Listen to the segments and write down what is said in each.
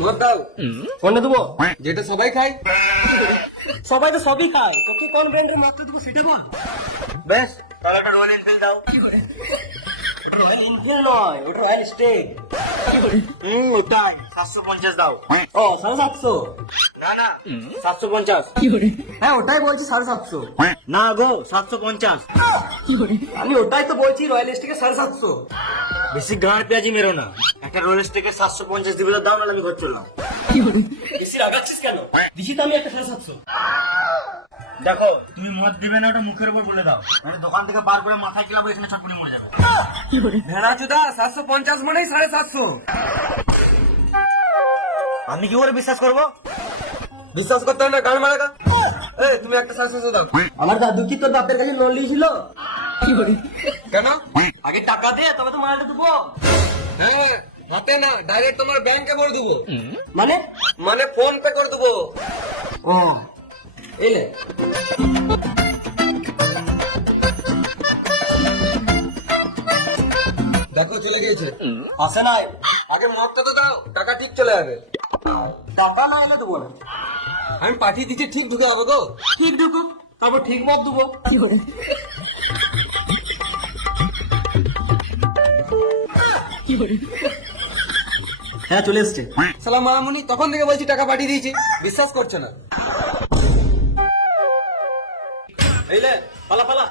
মদ দাও। কোনটা দেবো? যেটা সবাই খায়। সবাই তো সবই খায়, তোকে কোন ব্র্যান্ডের মদটা দেবো সেটা বল। বেশ তাহলে একটা রয়্যাল এনফিল্ড দাও। রয়্যাল এনফিল্ড নয়, ওটা রয়্যাল স্টেট। ওটাই 750 দাও। ও 750? না না 750। হ্যাঁ ওটাই বলছি 750। না গো 750। আমি ওটাই তো বলছি, রয়্যাল স্টেটের 750। বেশি গাঁড় পেঁয়াজি মেরো না। একটা রয়্যাল স্টেকের 750 দিবে তো দাও, না আমি ঘর চললাম। বেশি রাগাচ্ছিস কেন? দিছি তো আমি একটা 750। দেখো তুমি মদ দিবে না, ওটা মুখের উপর বলে দাও, মানে দোকান থেকে বার করে মাথায় কিলাবো, এখানে ছটপটি মরে যাবে। ভেড়া চুদা, 750 মানেই 750। আমি কি করে বিশ্বাস করবো? বিশ্বাস করতে হয় না, গান মারাগা। এই তুমি একটা 750 দাও। আমার দাদু কি তোর বাপের কাছে লোন নিয়েছিল? কেন? আগে টাকা দে, তবে তো মালটা দেবো। হ্যাঁ হাতে না, ডাইরেক্ট তোমার ব্যাংকে ভরে দেবো। মানে? মানে ফোন পে করে দেবো। ও এলে দেখো চলে গিয়েছে। আসে নাই। আগে মদটা তো দাও, টাকা ঠিক চলে যাবে। টাকা না এলে দেবো না। আমি পাঠিয়ে দিচ্ছি, ঠিক ঢুকে যাবো গো। ঠিক ঢুকু, তারপর ঠিক মত দেবো। হ্যাঁ চলে এসছে। সালাম মামুনি, তখন থেকে বলছি টাকা পাঠিয়ে দিয়েছি, বিশ্বাস করছো না। এইলে পালা পালা।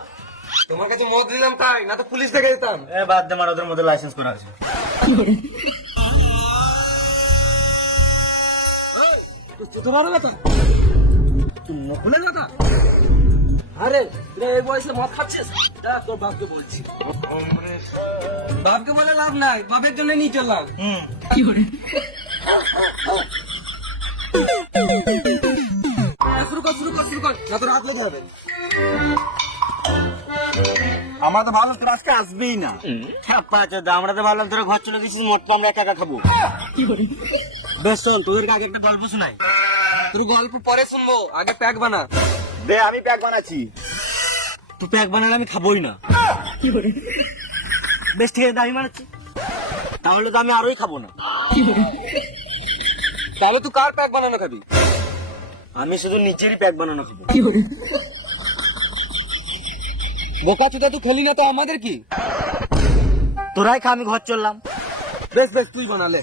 তোমার কাছে মদ দিলাম তাই, না তো পুলিশ দেখে দিতাম। বাদ দে মার, ওদের মধ্যে লাইসেন্স করা আছে। তোমার কথা নকুলের কথা। আরে এই বয়সে মদ খাচ্ছিস? দেখ তোর বাপকে বলছি। বাপকে বলে লাভ নাই, বাপের জন্য নিয়ে চললাম। শুরু কর শুরু কর শুরু কর, না তো রাত লেগে যাবে। আমার তো ভালো তোর আজকে আসবেই না। আমরা তো ভাবলাম তোর ঘর চলে গেছিস, মদ তো আমরা একা একা খাবো। বেশ চল, তোদেরকে আগে একটা গল্প শোনাই। তোর গল্প পরে শুনবো, আগে প্যাক বানা। দে আমি প্যাক বানাচ্ছি। তুই প্যাক বানালে আমি খাবোই না। বেশ ঠিক আছে, আমি বানাচ্ছি। তাহলে তো আমি আরোই খাবো না। তাহলে তুই কার প্যাক বানানো খাবি? আমি শুধু নিচেরই প্যাক বানানো খাবো। বোকা চুদা, তুই খেলি না তো আমাদের কি? তোরাই খা, আমি ঘর চললাম। বেশ বেশ তুই বানালে।